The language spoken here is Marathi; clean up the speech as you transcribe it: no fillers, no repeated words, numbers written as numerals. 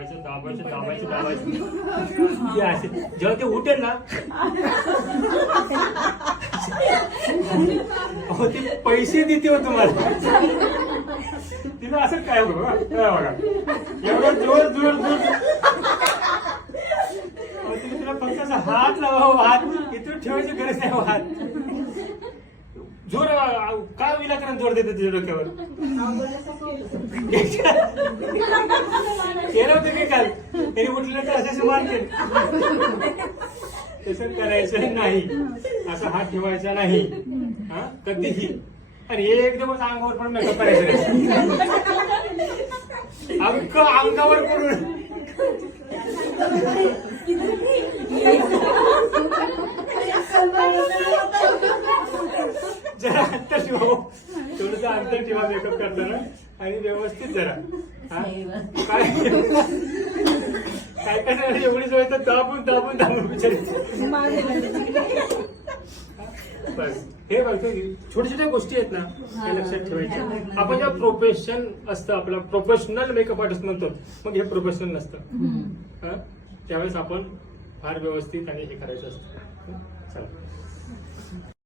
दाबायचं दाबायचं दाबायचं दाबायचं जेव्हा ते उठेल ना हो ते पैसे देते हो तुम्हाला. तिला असं काय बघा बघा एवढं जोर जोर जोर तिला फक्त असा हात लावा हात इथून ठेवायची गरज नाही हात जोर काय विनाकारण जोर देते तुझ्या डोक्यावर केलं होतं की काल तरी उठलं तर असे मारते. तसं करायचं नाही असा हात ठेवायचा नाही हा कधीही. आणि हे एकदमच अंगावर पण मेकअप करायचं अंगावर पडून जरा अंतर ठेवा थोडस अंतर ठेवा मेकअप करताना आणि व्यवस्थित जरा काय काय काय एवढीच वेळ तर दाबून दाबून दाबून विचारायचं. बस हे बघतो छोट्या छोट्या गोष्टी आहेत ना त्या लक्षात ठेवायच्या. आपण जेव्हा प्रोफेशन असतं आपलं प्रोफेशनल मेकअप आर्टिस्ट म्हणतो मग हे प्रोफेशनल नसतं त्यावेळेस आपण फार व्यवस्थित आणि हे करायचं असतं. चला